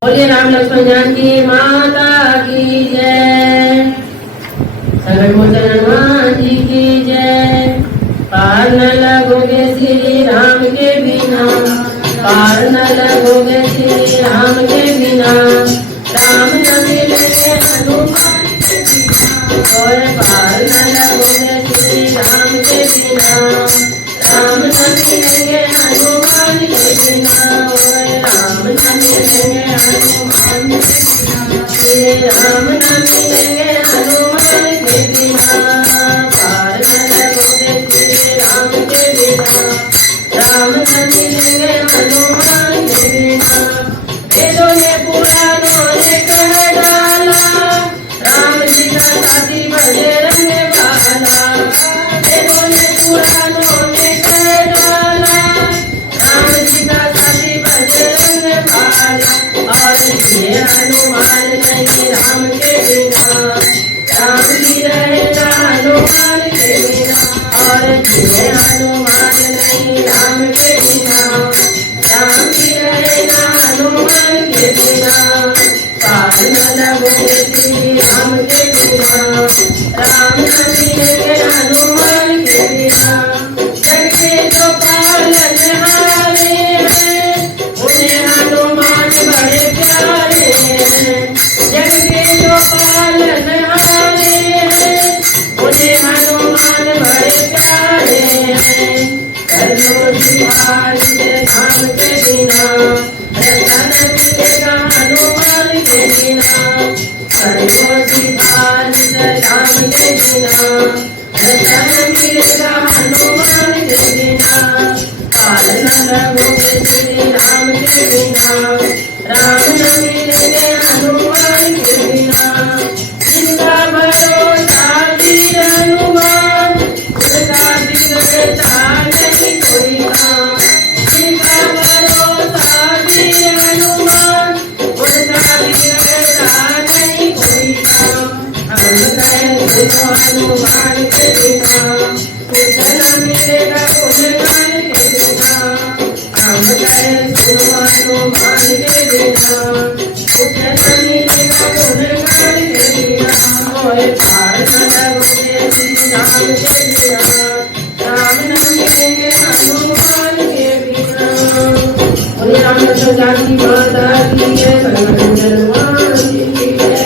बोलिए राम लक्ष्मण जानकी माता की जय। संकट मोचन हनुमान जी की जय। पार न लगोगे श्री राम के बिना, पार न लगोगे श्री राम के बिना, राम न मिलेंगे हनुमान के बिना। और पार न लगोगे श्री राम के बिना, राम न मिलेंगे हनुमान के बिना। और राम न मिलेंगे हनुमान के बिना, श्री राम न मिलेंगे हनुमान के बिना। पार न लगोगे श्री राम के बिना, राम न मिलेंगे हनुमान के बिना। वेदों ने पुराणों ने कह डाला, राम जी का साथी बजरंग बाला। वेदों ने पुराणों ने कह डाला, राम जी का साथी बजरंग बाला। और ये हनुमान नहीं राम के बिना, राम भी रहेगा हनुमान के बिना। और ये हनुमान नहीं राम के बिना, राम भी रहेगा हनुमान के बिना। पार न लगोगे श्री राम के बिना, राम न मिलेंगे हनुमान के बिना। जग के जो पालनहारे हैं, उन्हें हनुमान बड़े प्यारे हैं। जग के जो पालनहारे हैं, उन्हें हनुमान बड़े प्यारे हैं। कर लो सिफारिश राम के बिना, रतन मिलेगा हनुमान के बिना। कर लो सिफारिश राम के बिना, रतन मिलेगा हनुमान के बिना। पार न लगोगे श्री राम के बिना, राम न मिलेंगे हनुमान के बिना। जिनका भरोसा वीर हनुमान, उसका बिगड़ता नहीं कोई काम। जिनका भरोसा वीर हनुमान, उसका बिगड़ता नहीं कोई काम। हम कहें सुनो हनुमान के बिना, कुछ न मिलेगा गुणगान के बिना। हम कहें सुनो हनुमान के बिना, कुछ न मिलेगा गुणगान के बिना। और पार न लगोगे श्री राम के बिना, राम न मिलेंगे हनुमान के बिना। बोलिए राम लक्ष्मण जानकी माता की जय।